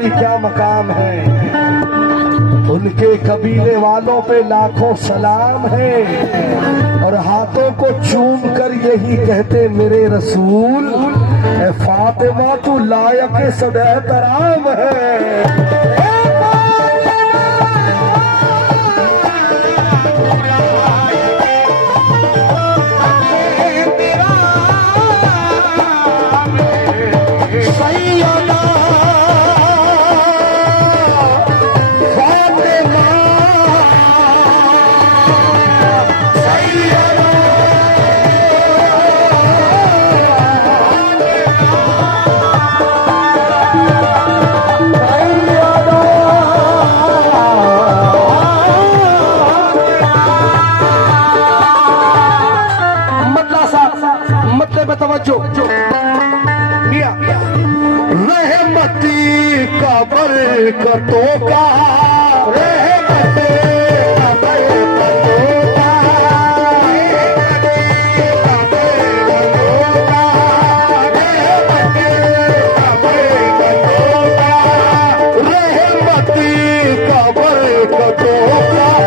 वाली क्या मकाम है, उनके कबीले वालों पे लाखों सलाम है। और हाथों को चूम कर यही कहते मेरे रसूल, ए फातिमा तू लायक सदैतराम है। रहमती का बरकतों का, रहमती का बरकतों का, रहमती का बरकतों का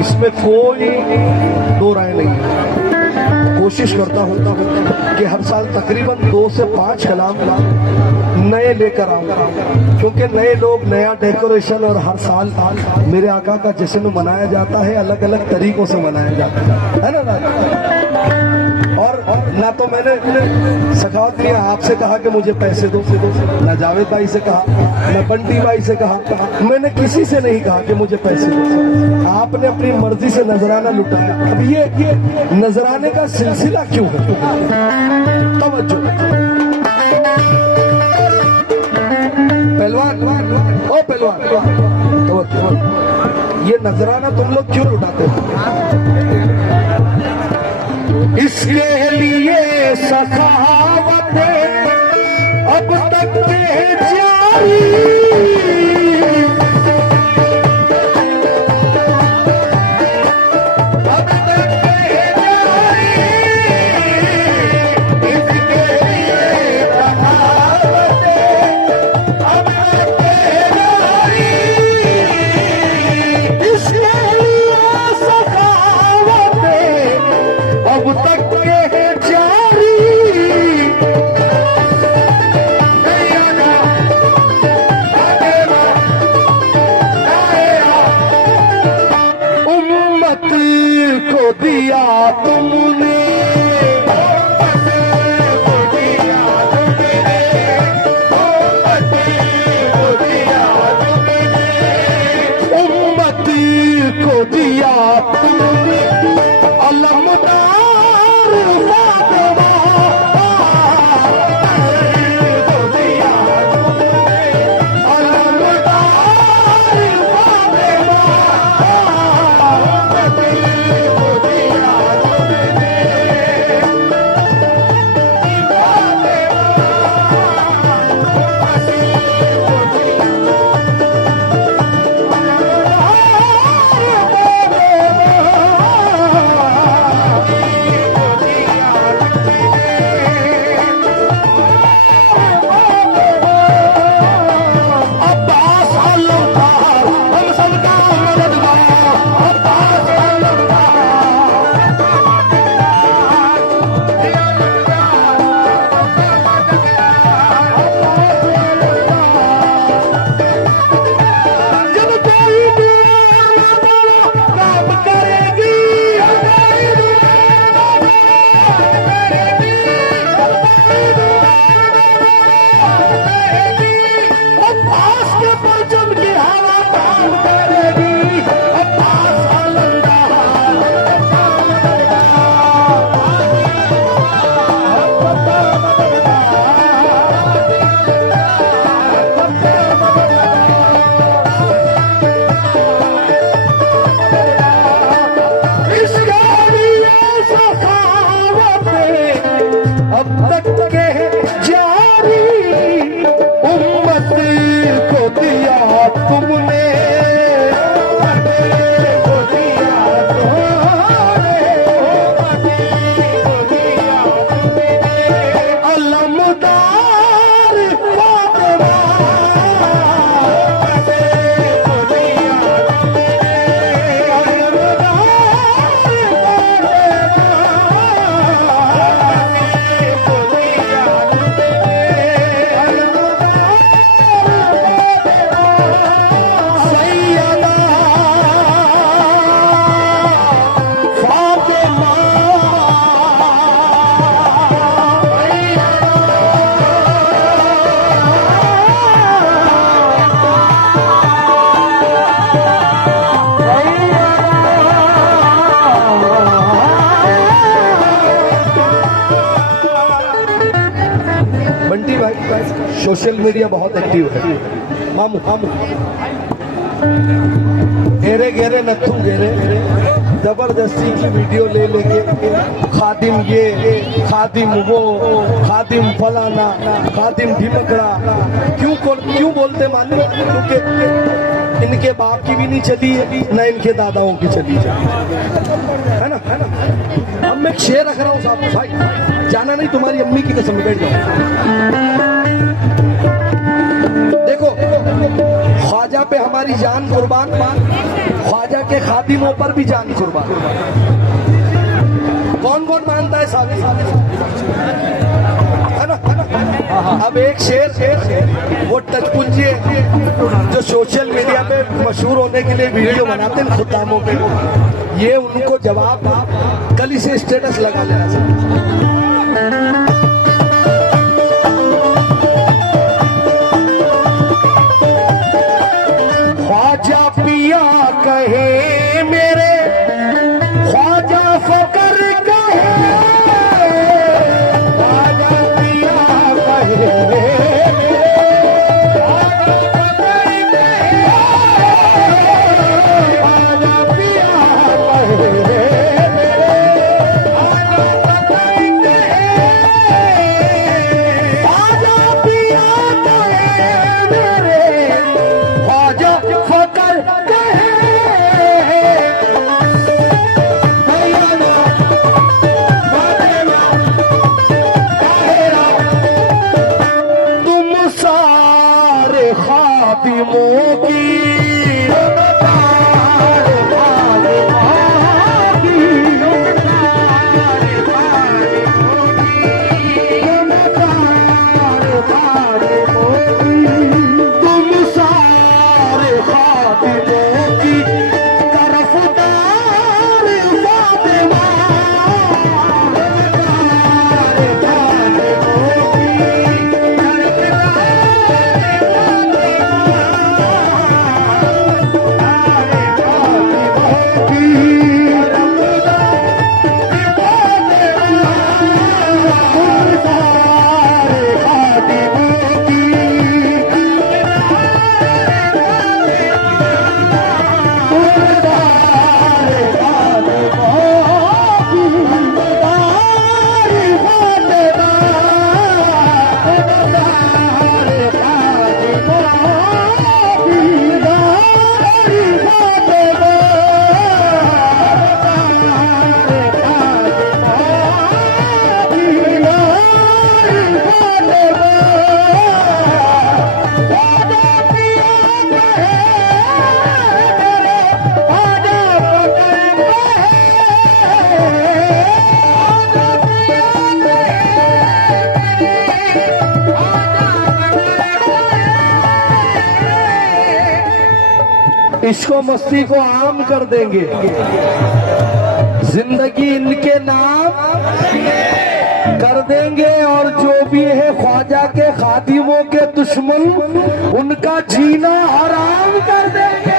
इसमें कोई दो राय नहीं है। कोशिश करता हूँ कि हर साल तकरीबन 2 से 5 कलाम नए लेकर आऊँ, क्योंकि नए लोग, नया डेकोरेशन, और हर साल मेरे आका का जश्न मनाया जाता है, अलग अलग तरीकों से मनाया जाता है ना। और ना तो मैंने सखावत किया आपसे कहा कि मुझे पैसे दो, ना जावेद भाई से कहा, ना बंटी भाई से कहा, मैंने किसी से नहीं कहा कि मुझे पैसे दो। आपने अपनी मर्जी से नजराना लुटाया। अब ये नजराने का सिलसिला क्यों है? तवज्जो पहलवान, ओ पहलवान, तवज्जो, ये नजराना तुम लोग क्यों लुटाते हो? इसके लिए सखावत अब तक जारी, अब तक जारी, इसके लिए सखावत अब तक जारी, इसके लिए सखावत अब तक जारी। उम्मत को दिया तुमने, उम्मत को दिया तुमने अलमदार सोशल मीडिया बहुत एक्टिव है। मामू घेरे घेरे नथु घेरे जबरदस्ती की वीडियो ले लेके खादिम ये, खादिम वो, खादिम फलाना, खादिम ढिमकड़ा। क्यों बोलते मालूम? क्योंकि इनके बाप की भी नहीं चली है, न इनके दादाओं की चली है ना। अब मैं एक शेर रख रहा हूँ साहब, भाई जाना नहीं, तुम्हारी अम्मी की कसम, बैठ जाओ। देखो, ख्वाजा पे हमारी जान कुर्बान, ख्वाजा के खादिमों पर भी जान कुर्बान। कौन कौन मानता है साबिर है ना? अब एक शेर वो टचपुंजी जो सोशल मीडिया पे मशहूर होने के लिए वीडियो बनाते हैं खुदामों पे, ये उनको जवाब कल ही से स्टेटस लगा लेना। ख्वाजा पिया कहे मेरे, ख्वाजा फकर कहे, ख्वाजा पिया कहे मेरे, ख्वाजा फकर कहे, ख्वाजा पिया कहे मेरे, ख्वाजा फकर कहे, ख्वाजा पिया कहे मेरे, ख्वाजा फकर कहे, तुम सारे खातिमों की तुम सारे खातिमों की तरफदार फातिमा, इसको मस्ती को आम कर देंगे, जिंदगी इनके नाम कर देंगे, और जो भी है ख्वाजा के खादिमों के दुश्मन उनका जीना हराम कर देंगे।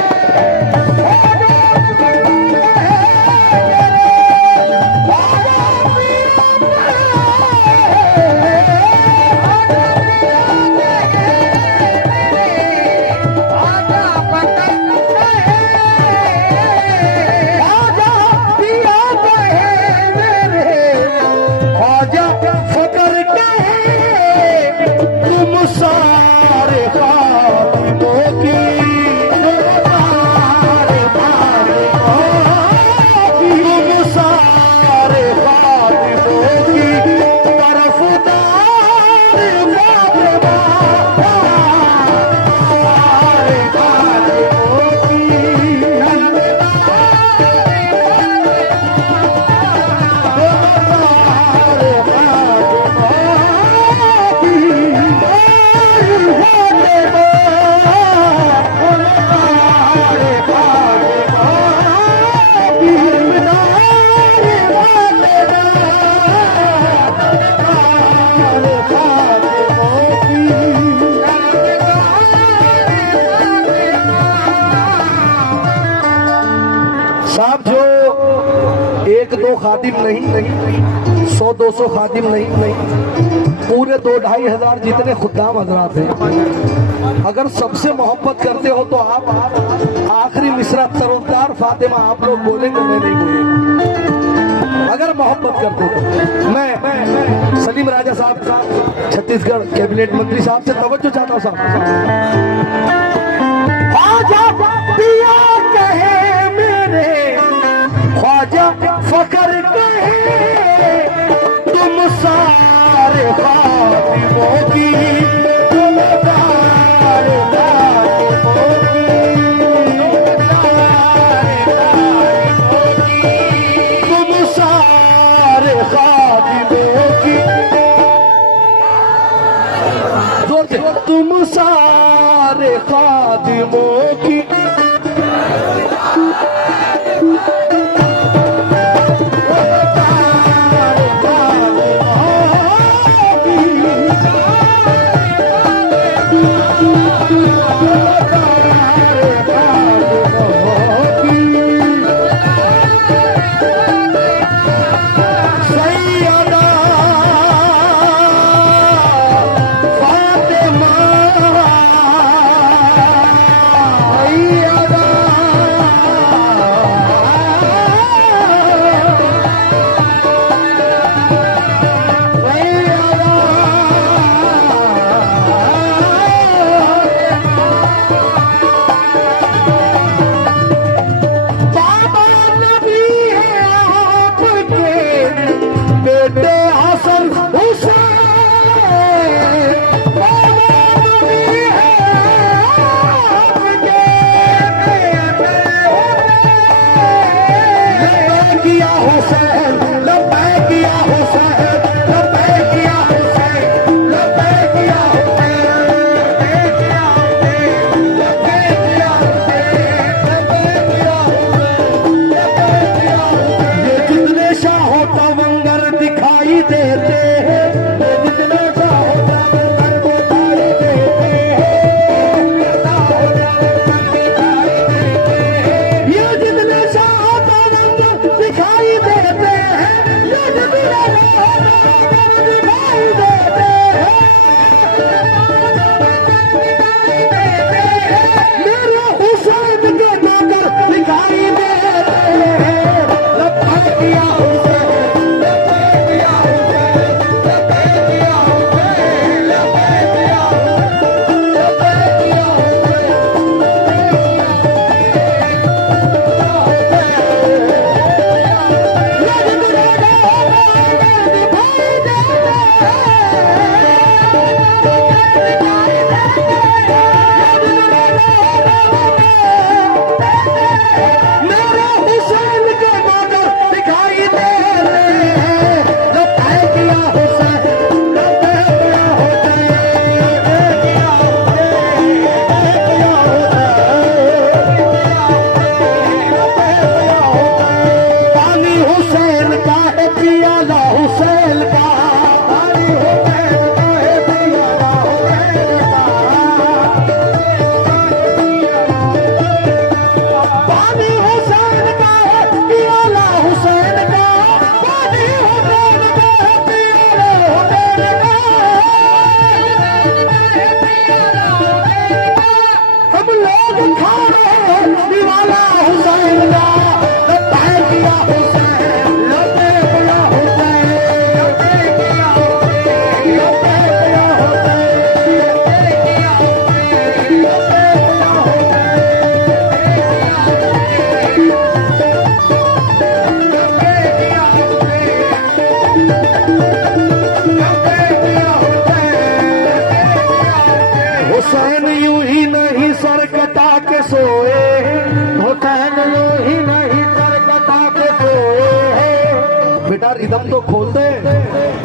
सारे खातिमों की एक दो खादिम नहीं, 100-200 खादिम नहीं, पूरे 2-2.5 हजार जितने खुदाम हजरात हैं। अगर सबसे मोहब्बत करते हो तो आप आखिरी मिसरा तरफदार फातिमा आप लोग बोलेंगे, मैं नहीं बोलेंगे। अगर मोहब्बत करते हो तो मैं सलीम राजा साहब छत्तीसगढ़ कैबिनेट मंत्री साहब से तवज्जो चाहता हूँ। साहब ख्वाजा पिया कहे मेरे, ख्वाजा फकर कहे, तुम सारे खातिमों की, तुम सारे खातिमों की, तुम सारे वक्त तुम सारे खादिमों की हुसैन यूं ही नहीं सर कटा के सोए, हुसैन यूं ही नहीं सर कटा के सोए। बेटा रिदम तो खोलते,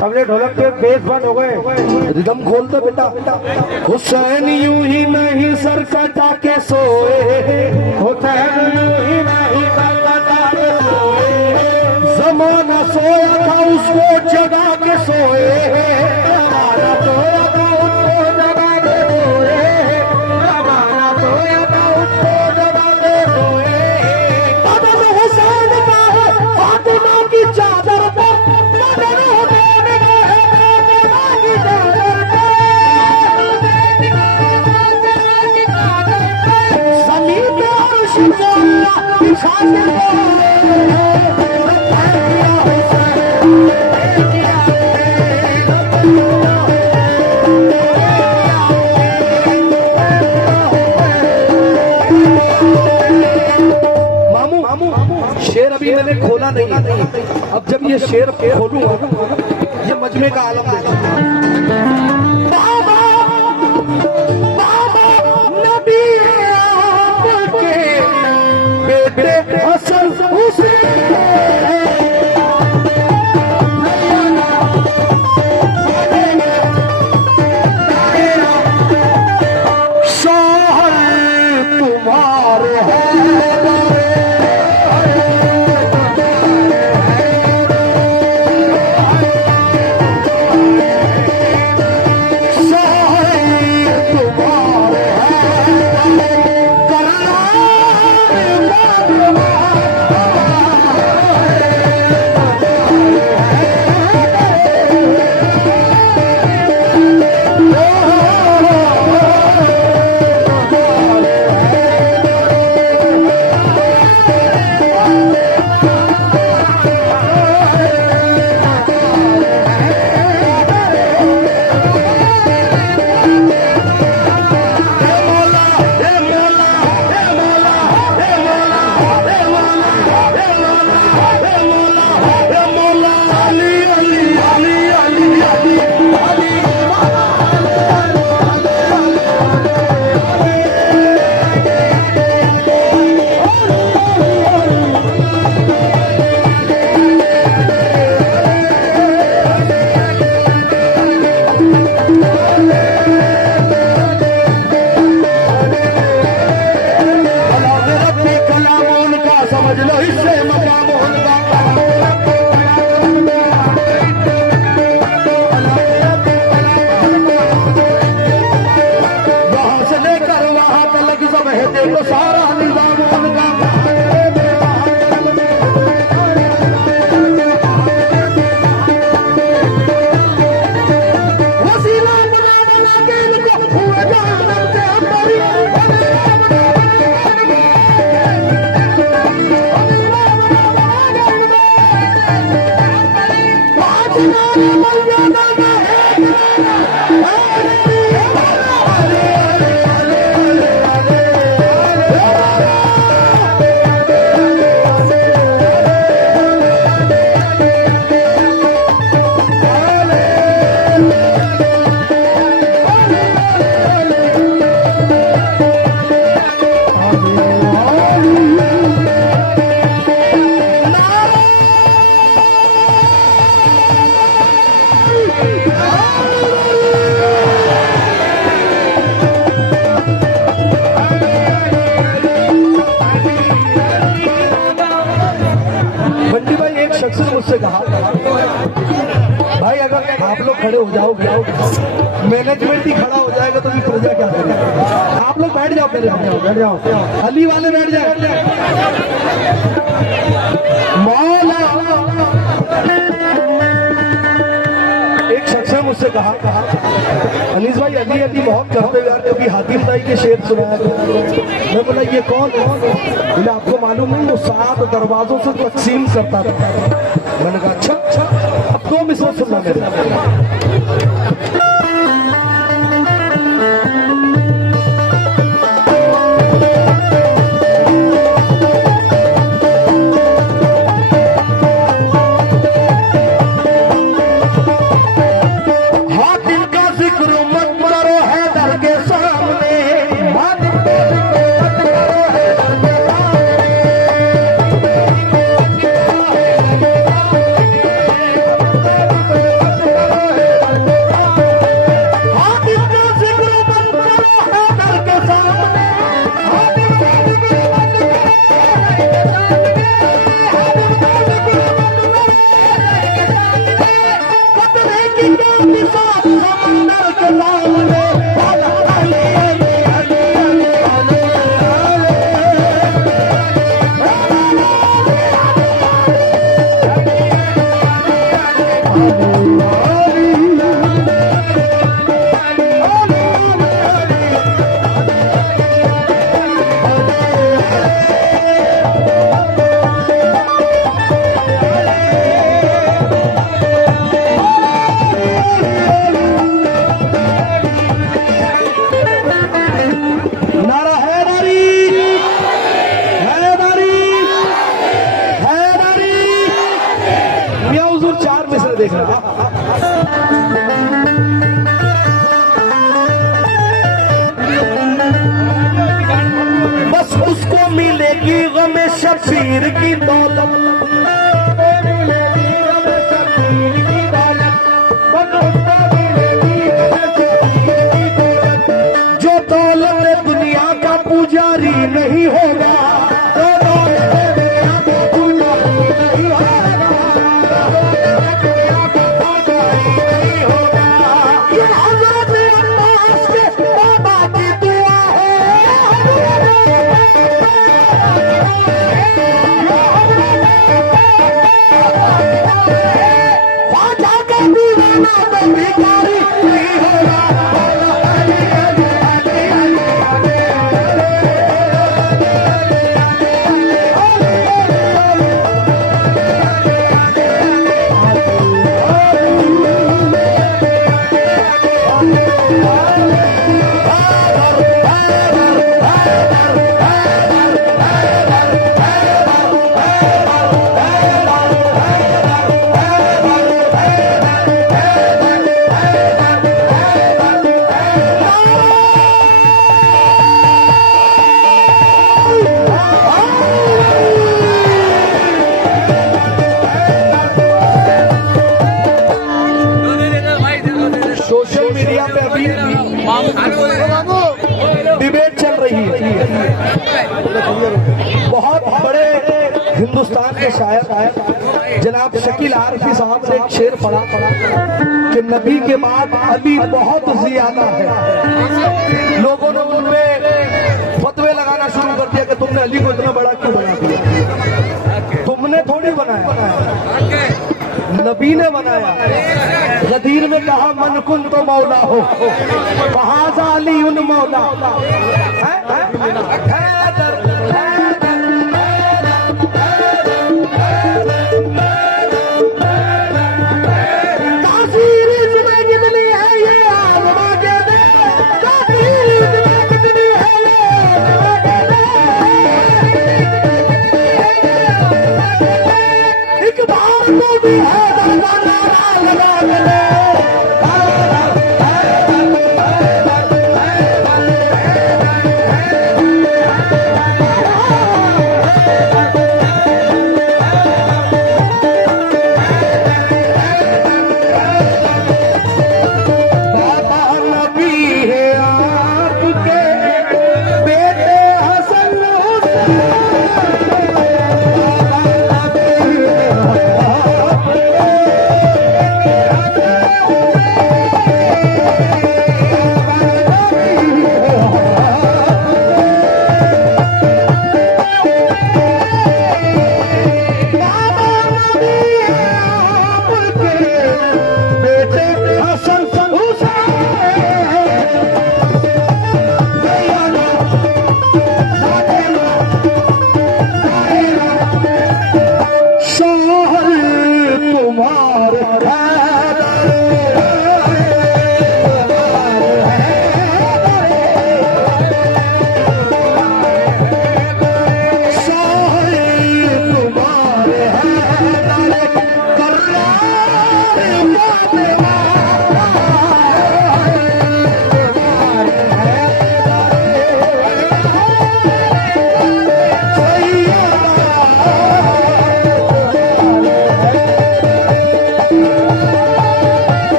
हमने ढोलक के बेस बंद हो गए। रिदम खोलते बेटा। हुसैन यूं ही नहीं सर कटा के सोए, हुसैन यूं ही नहीं सर कटा के सोए। जमाना सोया था उसको जगा के सोए, जमाना सोया था उसको जगा के सोए, जमाना सोया था उसको जगा के सोए। बदन हुसैन का है फातिमा की चादर पर, बदन हुसैन का है फातिमा की चादर पर। ज़मीन पे अर्श को अल्लाह बिछा के बोले, शेर अभी मैंने खोला नहीं। अब जब ये शेर खोलूंगा ये मजमे का आलम देगा। बाबा बाबा नबी आपके बेटे हसन हुसैन, बंटी भाई, एक शख्स ने मुझसे कहा, भाई अगर आप लोग खड़े हो जाओगे, मैनेजमेंट ही खड़ा हो जाएगा तो भी प्रजा क्या करेगी? आप लोग बैठ जाओ, बैठ जाओ, अली वाले बैठ जाओ। मौला, एक शख्स ने मुझसे कहा, अनीस भाई अली अली बहुत करते हुए यार कभी हातिम भाई के शेर सुनाया। मैं बोला ये कौन? बोला आपको मालूम नहीं, वो 7 दरवाजों से तकसीम करता था। मैंने कहा अच्छा अच्छा, अब 2 मिसरा सुनना मेरे। बस उसको मिलेगी गमे शबीर की दौलत, जो दौलत दुनिया का पुजारी नहीं होगा, डिबेट चल रही है। बहुत बड़े हिंदुस्तान के शायर जनाब शकील आरफी साहब ने एक शेर पढ़ा कि नबी के बाद अली बहुत ज्यादा है। लोगों ने उनमें फतवे लगाना शुरू कर दिया कि तुमने अली को इतना बड़ा क्यों बना दिया? तुमने थोड़ी बनाया, नबी ने बनाया। गदीर में कहा मन कुन तो मौला हो, फहाजा अली उन मौला। तू भी है दर्दा नारा लगा ले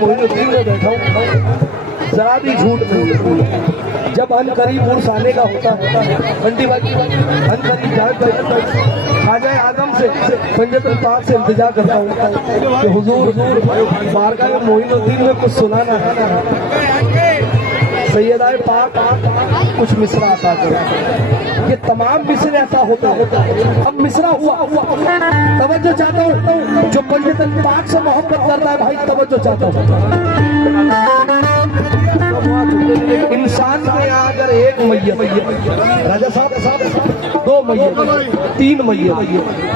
मोहिनुद्दीन में बैठा हूँ, जरा भी झूठ नहीं। जब अनकरीब उर्स आने का होता है बंटी भाई, अनकरीब ख्वाजा आजम से पंजतुल पाक से इंतजार करता हूँ कि हुजूर बारगाह में मोहिनुद्दीन में कुछ सुनाना है, सैयदाए पाक कुछ मिसरा अता करो। ये तमाम मिसरे ऐसा होता है। अब मिसरा हुआ, तवज्जो चाहता हूँ, जो पंजतुल पाक से मोहब्बत करता है भाई, तवज्जो चाहता हूँ। इंसान में अगर एक मैयत, राजा साहब 2 मैयत, 3 मैयत,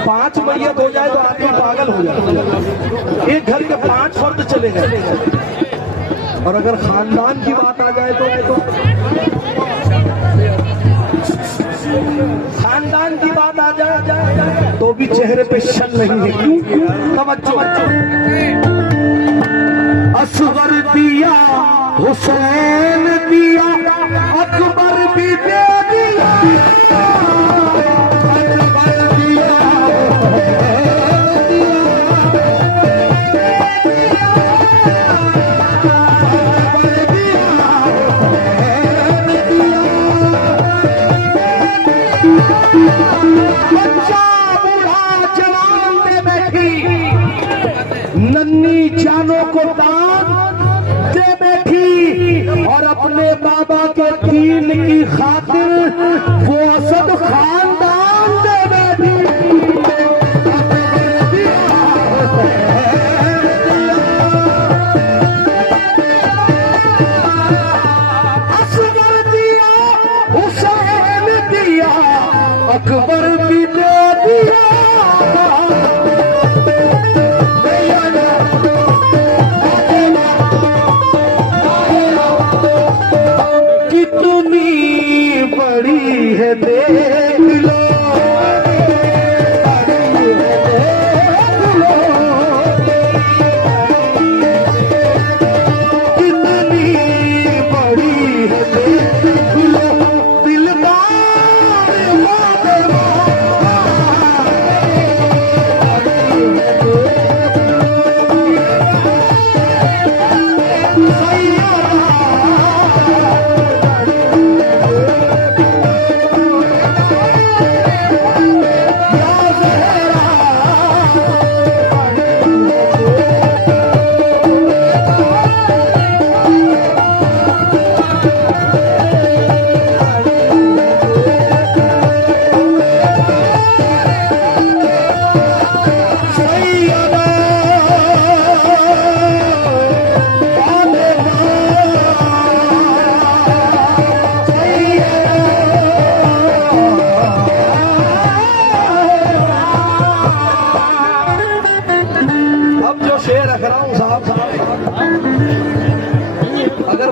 5 मैयत हो जाए तो आदमी पागल हो जाए। एक घर के 5 फर्द चले गए और अगर खानदान की बात आ जाए तो खानदान की बात आ जाए तो भी चेहरे पे शर्म नहीं है। क्यों? तवज्जो। असगर दिया, हुसैन दिया, अकबर भी दे दिया, नन्ही जानों को दान दे बैठी और अपने बाबा के दीन की खातिर वो असद खानदान दे बैठी। असगर दिया, हुसैन दिया, अकबर भी दे दिया, देख लो कितनी बड़ी है, देख लो दिलदार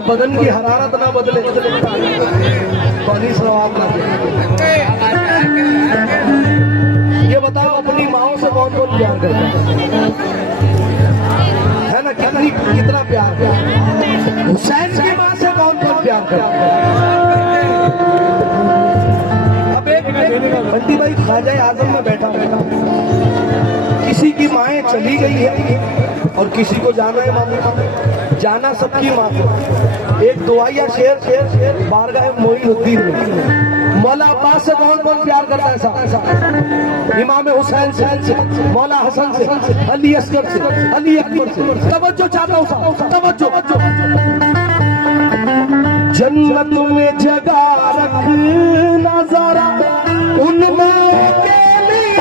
बदन की हरारत ना बदले तो अली सवाब ना कौन कौन प्यार करता है ना? कितना प्यार करता है? हुसैन की माँ से कौन कौन प्यार करता है? अब एक बंटी भाई ख्वाजा आजम में बैठा किसी की माएँ चली गई है और किसी को जाना है मामू, जाना सबकी माँ को। एक दुआया शेर बारगाह मोइनुद्दीन में मौला अब्बास से कौन कौन प्यार करता है साहब? इमाम हुसैन से, मौला हसन से, अली असगर से, अली अकबर से। तवज्जो चाहता हूँ साहब, तवज्जो। जन्नत में जगह रखना जरा उन माँ के लिए,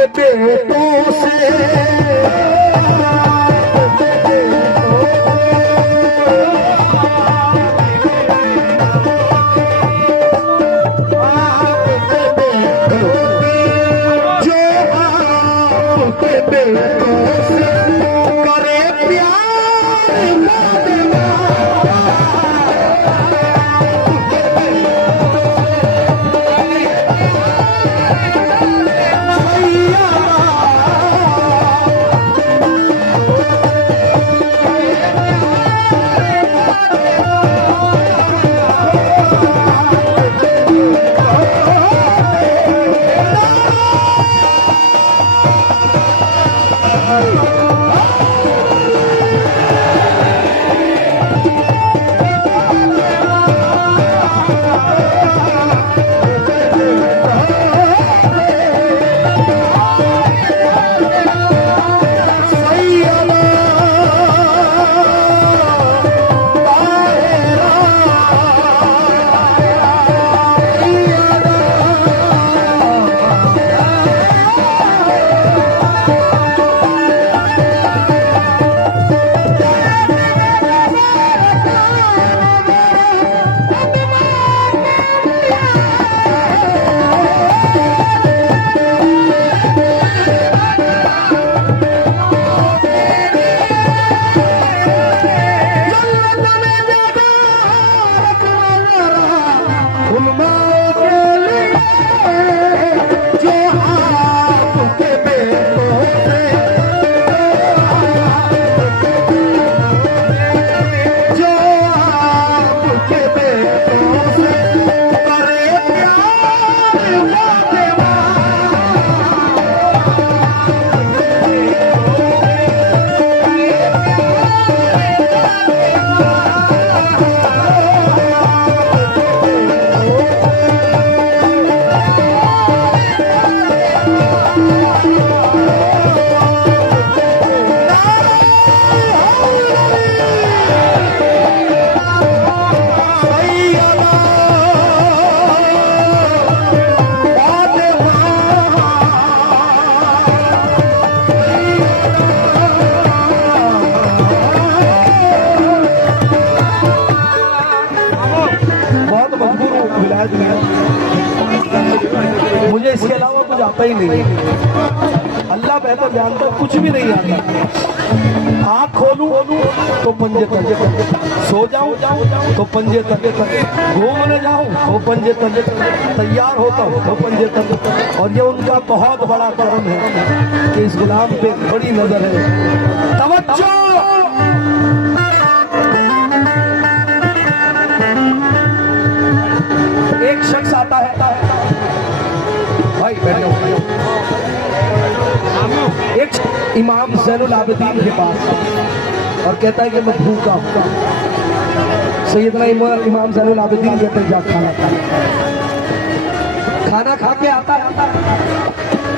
बेटों से करे मुझे इसके अलावा कुछ आता ही नहीं। अल्लाह बेहतर जानता, कुछ भी नहीं आता। आँख खोलूं तो पंजे तक, सो जाऊं तो पंजे तक, घूमने जाऊं तो पंजे तक, तैयार होता हूं तो पंजे तक। और ये उनका बहुत बड़ा करम है कि इस गुलाम पे बड़ी नजर है। तवज्जो, एक शख्स आता है भाई, बैठो, एक इमाम ज़ैनुल आबिदीन के पास और कहता है कि मैं भूखा हूँ। सैयदना इमाम ज़ैनुल आबिदीन कहते हैं जा खाना खा। खाना खा के आता है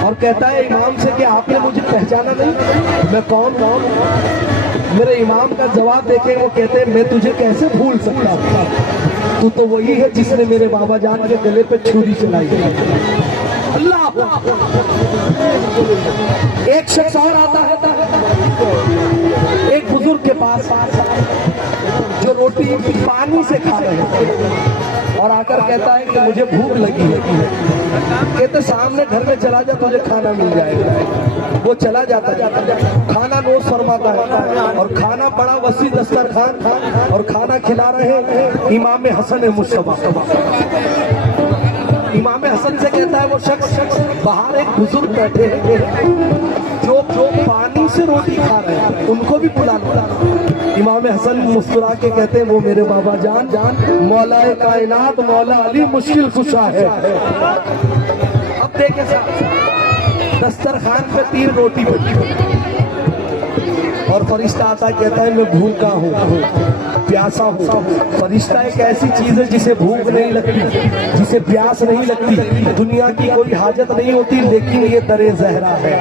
और कहता है इमाम से कि आपने मुझे पहचाना नहीं, मैं कौन? मेरे इमाम का जवाब देखे वो कहते हैं मैं तुझे कैसे भूल सकता हूँ। तू तो वही है जिसने मेरे बाबा जान के गले पे छुरी चलाई। अल्लाह। एक शख्स और आता है एक बुजुर्ग के पास जो रोटी पानी से खा रहे हैं और आकर कहता है कि मुझे भूख लगी है। कहते सामने घर में चला जा, तुझे खाना मिल जाएगा। वो चला जाता खाना नोश फरमाता है और खाना बड़ा वसी दस्तरखान और खाना खिला रहे हैं इमाम हसन मुस्तफा। इमाम हसन से कहता है वो शख्स बाहर एक बुजुर्ग बैठे हैं जो पानी से रोटी खा रहे हैं, उनको भी बुला लो। इमाम हसन मुस्कुरा के कहते हैं वो मेरे बाबा जान मौलाए कायनात मौला अली मुश्किल कुशा है। अब देखे दस्तरखान पे 3 रोटी बची और फरिश्ता आता है कहता है मैं भूखा हूँ, प्यासा हूँ। फरिश्ता एक ऐसी चीज है जिसे भूख नहीं लगती, जिसे प्यास नहीं लगती, दुनिया की कोई हाजत नहीं होती, लेकिन ये दरे ज़हरा है।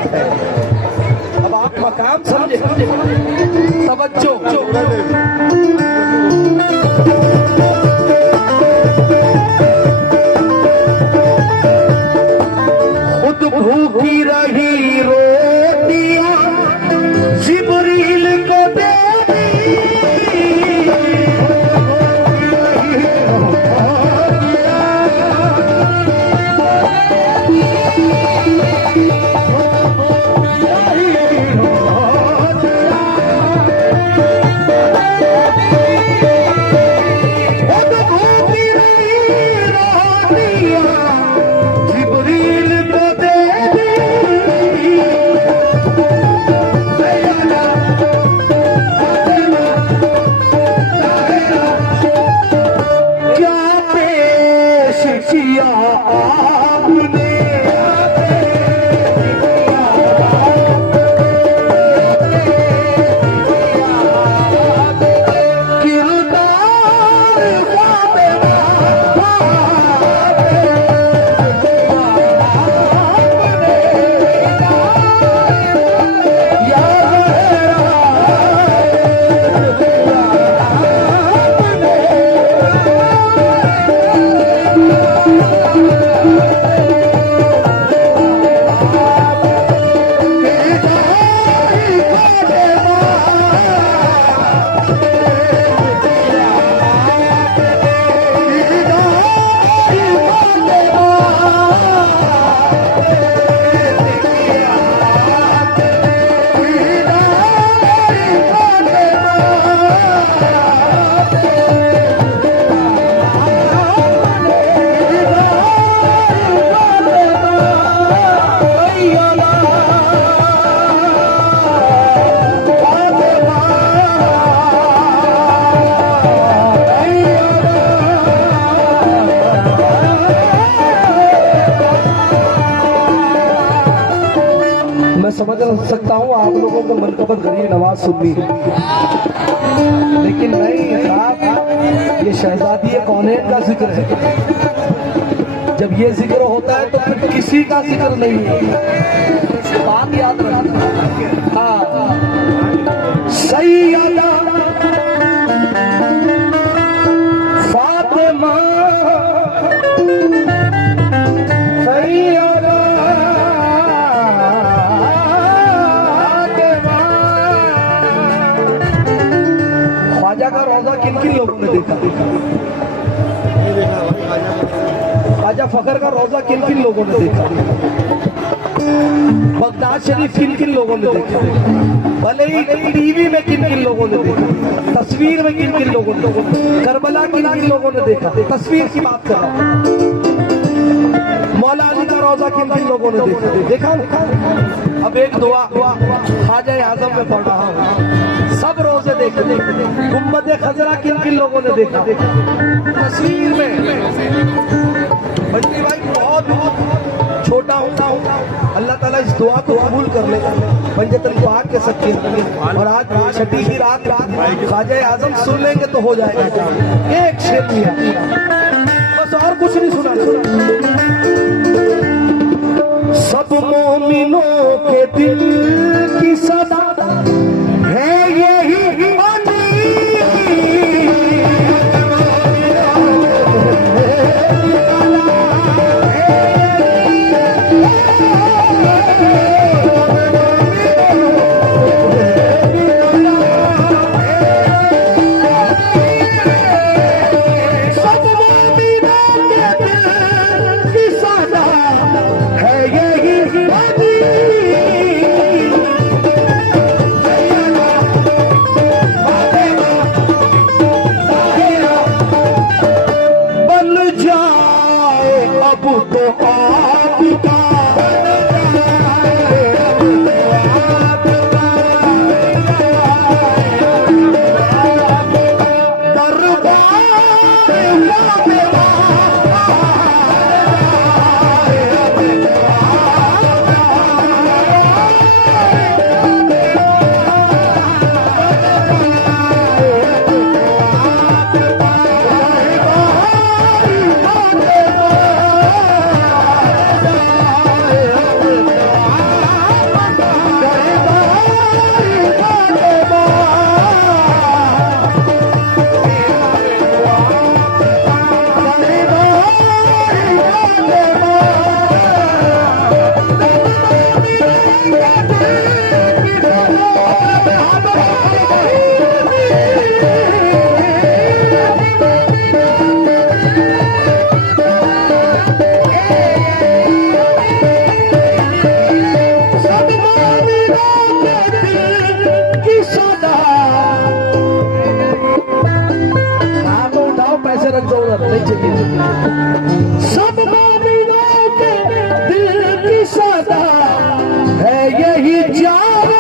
अब आप मकाम समझे, तवज्जो। खुद भूखी रही रोटियां जिब्रील को दे समझ सकता हूँ आप लोगों को मनकबत गरीब नवाज सुननी है, लेकिन नहीं साहब, ये शहजादी कौनैन का जिक्र है। जब ये जिक्र होता है तो फिर किसी का जिक्र नहीं है। बात याद रखना। हाँ, सैयदा फातिमा सैयदा ख्वाजा का रोजा किन किन लोगों ने देखा? ख्वाजा फखर का रोजा किन किन लोगों ने देखा? बगदाद शरीफ किन किन लोगों ने देखा? भले ही टीवी में किन किन लोगों ने देखा, तस्वीर में किन किन लोगों ने, करबला किन किन लोगों ने देखा, तस्वीर की बात कर रहा हूं। मौला अली का रोजा किन किन लोगों ने देखा? अब एक दुआ ख्वाजा आजम में पढ़ रहा हूँ, सब रोजे देखे। गुम्बद खजरा किन किन लोगों ने देखा? तस्वीर में। बंटी भाई बहुत छोटा होता हूँ, अल्लाह ताला इस दुआ को कबूल कर ले, पंजतन पाक के सच्चे। और आज छठी की रात ख्वाजा आजम सुन लेंगे तो हो जाएगा। एक शेर लिया, बस और कुछ नहीं सुना। सब मोमिनों के दिल की सदा है यही अब तो आपका सब मोमिनों के दिल की सदा है यही जावे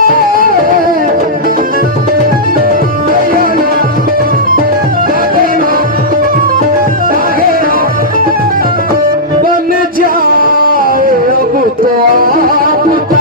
बन जाए अब तो आपका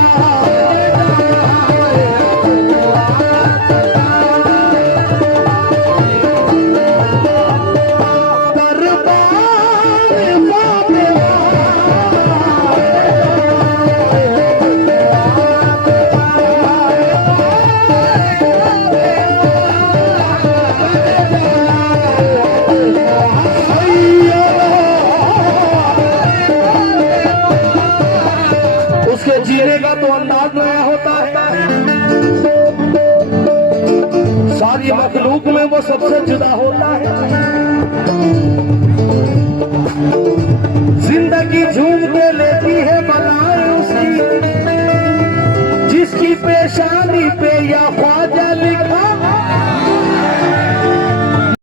जीने का तो अंदाज नया होता है, सारी मखलूक में वो सबसे जुदा होता है। जिंदगी